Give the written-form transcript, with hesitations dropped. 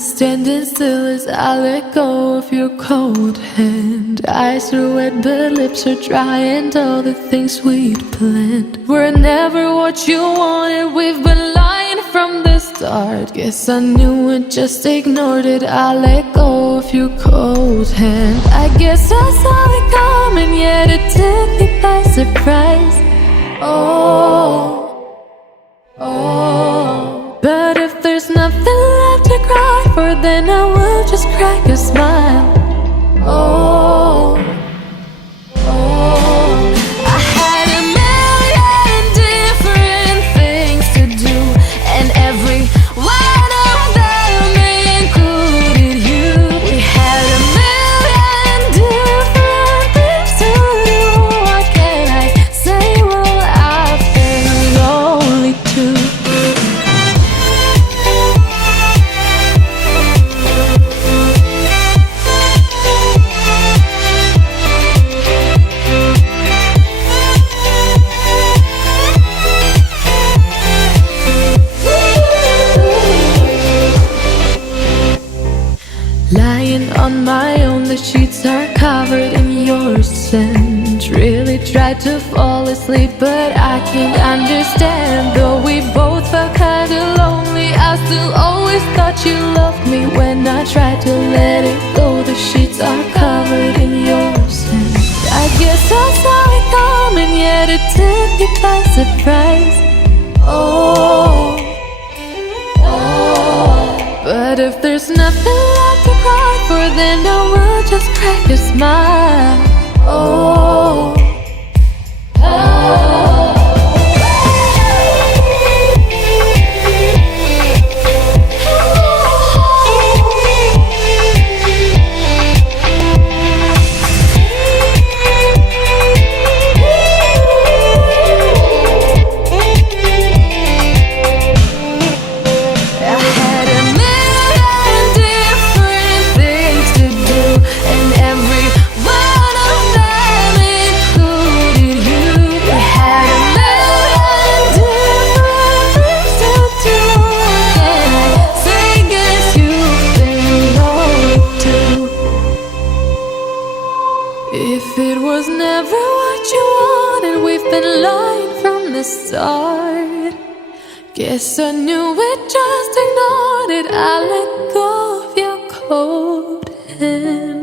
standing still as I let go of your cold hand. Eyes are wet but lips are dry, and all the things we'd planned were never what you wanted. We've been lying from the start. Guess I knew it, just ignored it. I let go of your cold hand. I guess I saw it coming, yet it took me by surprise. But if there's nothing left to cry for, then I will just crack a smile. I had a million different things to do, and every one of them included you. We had a million different things to do. What can I say? Well, I've been lonely too. Lying on my own, the sheets are covered in your scent. Really tried to fall asleep, but I can't understand. Though we both felt kinda lonely, I still always thought you loved me. When I tried to let it go, the sheets are covered in your scent. I guess I saw it coming, yet it took me by surprise. But if there's nothing left to cry for, then I will just crack a smile. If it was never what you wanted, we've been lying from the start. Guess I knew it, just ignored it. I let go of your cold hand.